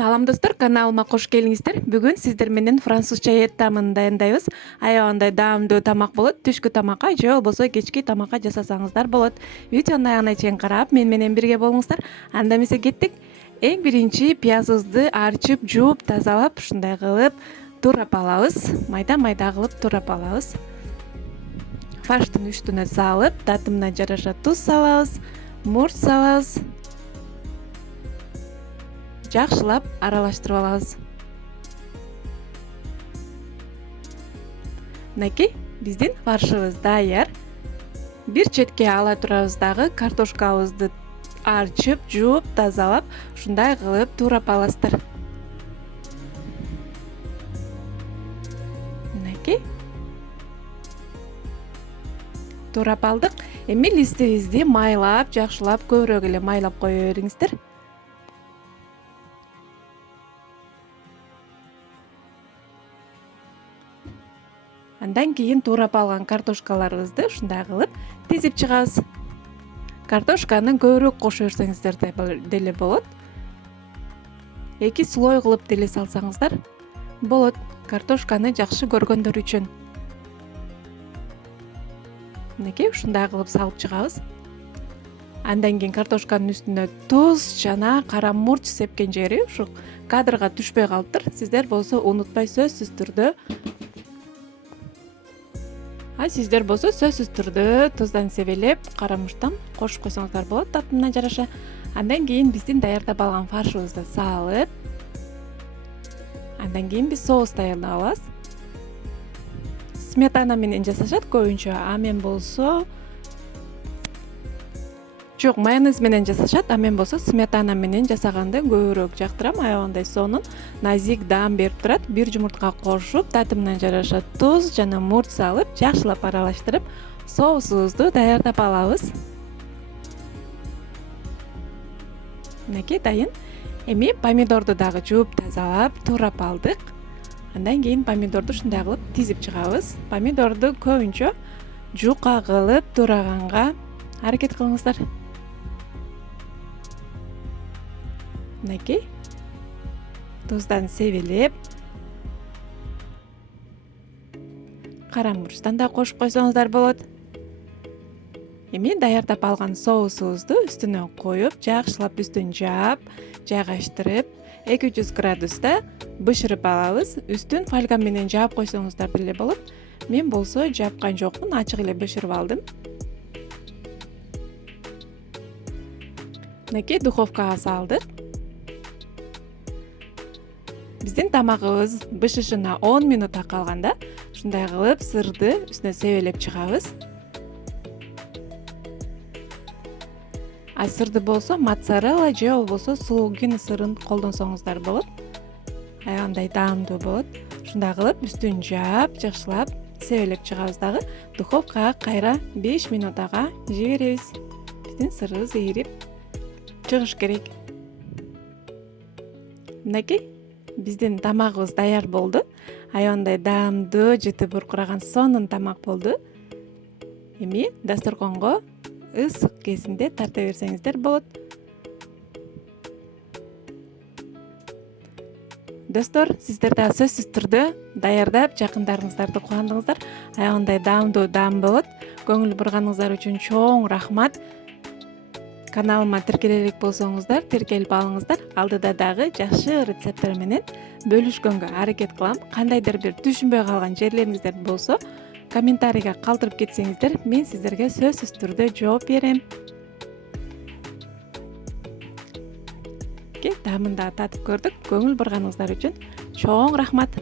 Салам достор, каналыма кош келиңиздер. Бүгүн сиздер менен французча эт таамын даярдайбыз. Аябандай даамдуу тамак болот. Түшкү тамакка же болбосо кечки тамакка жасасаңыздар болот. Видеонун аягына чейин карап, мен менен бирге болуңуздар. Анда эмесе кеттик. Эң биринчи пиязыбызды арчып, жууп, тазалап, ушундай кылып турап алабыз. Майда-майда кылып турап алабыз. Фарштын үстүнө салып, татымына жараша туз салабыз, мурч салабыз. Жакшылап аралаштырып алабыз. Мынакей, биздин фаршыбыз даяр. Бир четке ала турабыз дагы картошкабызды арчып, жууп, тазалап, ушундай кылып турап аласыздар. Мынакей. Турап алдык. Эми листибизди майлап, жакшылап, көбүрөөк эле майлап кое бериңиздер. Андан кийин турап алган картошкаларыбызды ушундай кылып тизип чыгабыз. Картошканы көбүрөөк кошо берсеңиздер деле болот. 2 слой кылып деле салсаңыздар болот. Картошканы жакшы көргөндөр үчүн. Мынакей ушундай кылып салып чыгабыз. Андан кийин картошканын үстүнө туз жана кара мурч сепкен жери ушу кадрга түшпөй калыптыр. Сиздер болсо унутпай сөзсүз түрдө туздан себелеп, кара мурчтан кошуп койсоңуздар болот татымына жараша. Андан кийин биздин даярдап алган фаршыбызды салып, андан кийин биз соус даярдап алабыз. Сметана менен жасашат көбүнчө, а мен болсо жок, майонез менен жасашат, а мен болсо сметана менен жасаганды көбүрөөк жактырам. Аябандай сонун, назик даам берип турат. Бир жумуртка кошуп, татымына жараша туз жана мурч салып, жакшылап аралаштырып, соусубузду даярдап алабыз. Мынакей дайын. Эми помидорду дагы жууп, тазалап, турап алдык. Андан кийин помидорду ушундай кылып тизип чыгабыз. Помидорду көбүнчө жука кылып тураганга аракет кылыңыздар. Мынакей. Туздан себелеп, кара мурчтан да кошуп койсоңуздар болот. Эми даярдап алган соусубузду үстүнө коюп, жакшылап үстүн жаап, жайгаштырып, 200 градуста бышырып алабыз. Үстүн фольга менен жаап койсоңуздар деле болот. Мен болсо жапкан жокмун, ачык эле бышырып алдым. Мынакей духовкага салдык. Биздин тамагыбыз бышышына 10 минутта калганда ушундай кылып сырды үстүнө себелеп чыгабыз. А сырды болсо моцарелла же болбосо сулугин сырын колдонсоңуздар болот. Аябандай даамдуу болот. Ушундай кылып үстүн жаап, жакшылап себелеп чыгабыз дагы. Духовкага кайра 5 минутага жиберебиз. Биздин сырыбыз ийирип чыгыш керек. Мынакей, биздин тамагыбыз даяр болду. Аябандай даамдуу, жыты буркураган сонун тамак болду. Эми дасторконго ысык кезинде тарта берсеңиздер болот. Достор, сиздер да сөзсүз түрдө даярдап жакындарыңыздарды кубандыңыздар. Аябандай даамдуу даам болот. Көңүл бурганыңыздар үчүн чоң рахмат. Каналыма тиркеле элек болсоңуздар, тиркелип алыңыздар. Алдыда дагы жакшы рецепттер менен бөлүшкөнгө аракет кылам. Кандайдыр бир түшүнбөй калган жерлериңиздер болсо, комментарийге калтырып кетсеңиздер, мен сиздерге сөзсүз түрдө жооп берем. Даамын да татып көрдүк. Көңүл бурганыңыздар үчүн чоң рахмат.